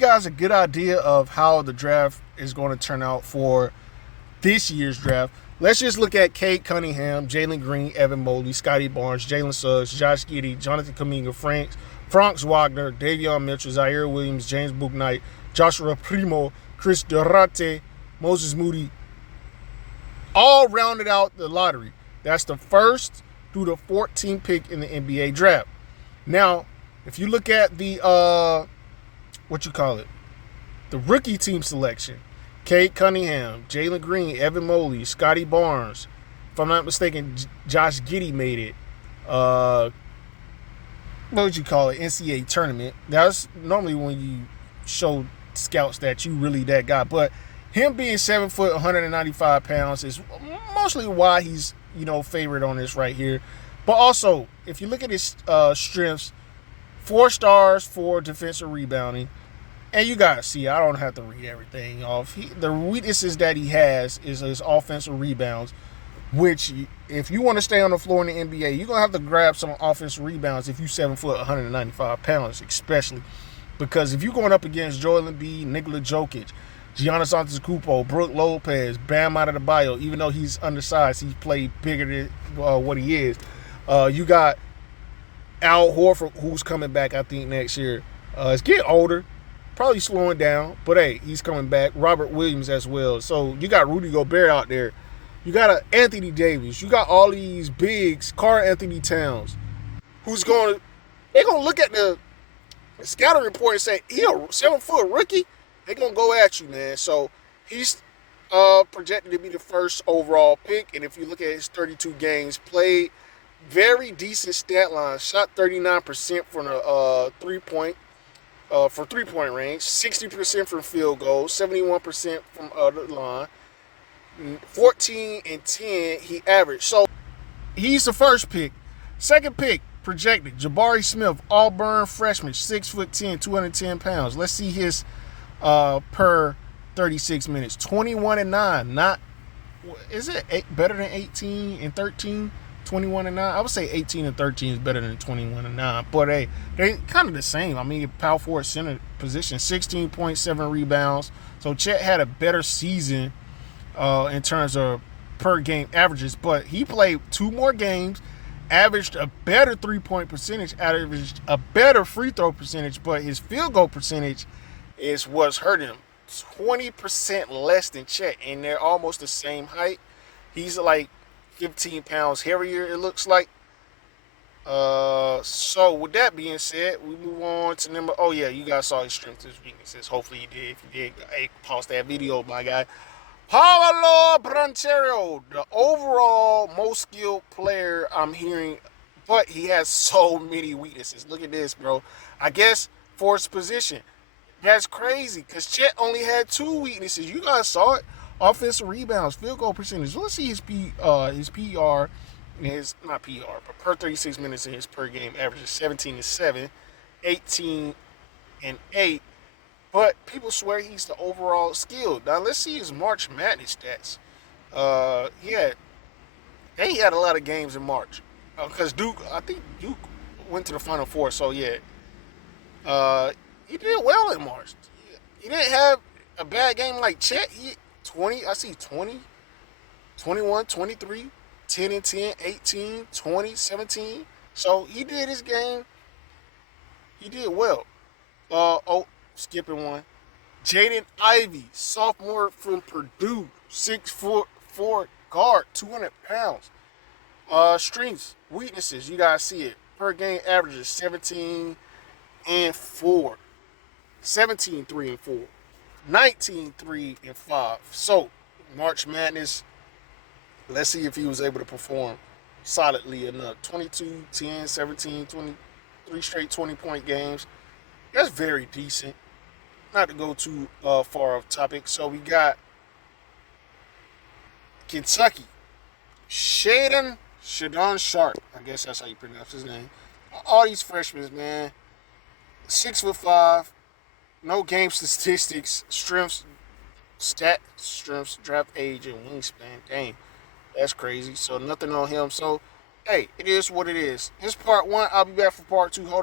you guys a good idea of how the draft is going to turn out for this year's draft. Let's just look at Cade Cunningham, Jalen Green, Evan Mobley, Scotty Barnes, Jalen Suggs, Josh Giddey, Jonathan Kuminga, Franz Wagner, Davion Mitchell, Zaire Williams, James Bouknight, Joshua Primo, Chris Durante, Moses Moody, all rounded out the lottery. That's the first through the 14th pick in the NBA draft. Now, if you look at the the rookie team selection, Cade Cunningham, Jalen Green, Evan Mobley, Scotty Barnes. If I'm not mistaken, Josh Giddey made it. NCAA tournament. That's normally when you show scouts that you really that guy. But him being 7 foot, 195 pounds is mostly why he's, favored on this right here. But also, if you look at his strengths, 4 stars for defensive rebounding. And you got to see, I don't have to read everything off. The weaknesses that he has is his offensive rebounds, which if you want to stay on the floor in the NBA, you're going to have to grab some offensive rebounds if you're 7 foot, 195 pounds, especially. Because if you're going up against Joel Embiid, Nikola Jokic, Giannis Antetokounmpo, Brook Lopez, Bam Adebayo, even though he's undersized, he's played bigger than what he is. You got Al Horford, who's coming back, I think, next year. He's getting older. Probably slowing down, but hey, he's coming back. Robert Williams as well. So you got Rudy Gobert out there. You got Anthony Davis. You got all these bigs, Karl Anthony Towns, they're going to look at the scouting report and say, he a 7 foot rookie? They're going to go at you, man. So he's projected to be the first overall pick. And if you look at his 32 games played, very decent stat line. Shot 39% from the for three-point range, 60% from field goals, 71% from the line, 14 and 10 he averaged. So he's the first pick. Second pick projected, Jabari Smith, Auburn freshman, 6'10", 210 pounds. Let's see his per 36 minutes. 21 and 9. Is it better than 18 and 13? 21 and 9. I would say 18 and 13 is better than 21 and 9. But hey, they kind of the same. I mean, power forward center position, 16.7 rebounds. So Chet had a better season in terms of per game averages. But he played 2 more games, averaged a better 3-point percentage, averaged a better free throw percentage. But his field goal percentage is what's hurting him. 20% less than Chet, and they're almost the same height. He's like 15 pounds heavier, it looks like. So with that being said, we move on to number. Oh yeah, you guys saw his strengths and weaknesses. Hopefully you did. If you did, hey, pause that video, my guy. Paolo Banchero, the overall most skilled player I'm hearing, but he has so many weaknesses. Look at this, bro. I guess for his position, that's crazy because Chet only had 2 weaknesses. You guys saw it. Offensive rebounds, field goal percentage. Let's see his PR, not PR, but per 36 minutes in his per game averages 17 and 7, 18 and 8. But people swear he's the overall skilled. Now let's see his March Madness stats. He had a lot of games in March because I think Duke went to the Final Four. So yeah, he did well in March. He didn't have a bad game like Chet. 20, I see 20, 21, 23, 10 and 10, 18, 20, 17. So he did his game. He did well. Skipping one. Jaden Ivey, sophomore from Purdue, 6'4" guard, 200 pounds. Strengths, weaknesses, you guys see it. Per game averages 17 and 4. 17, 3 and 4. 19, 3 and 5. So, March Madness, let's see if he was able to perform solidly enough. 22, 10, 17, 23 straight 20-point games. That's very decent. Not to go too far off topic. So, we got Kentucky. Shadon Sharp. I guess that's how you pronounce his name. All these freshmen, man. 6'5". No game statistics, strengths, draft age, and wingspan. Dang, that's crazy. So nothing on him. So, hey, it is what it is. This part 1. I'll be back for part 2. Hold on.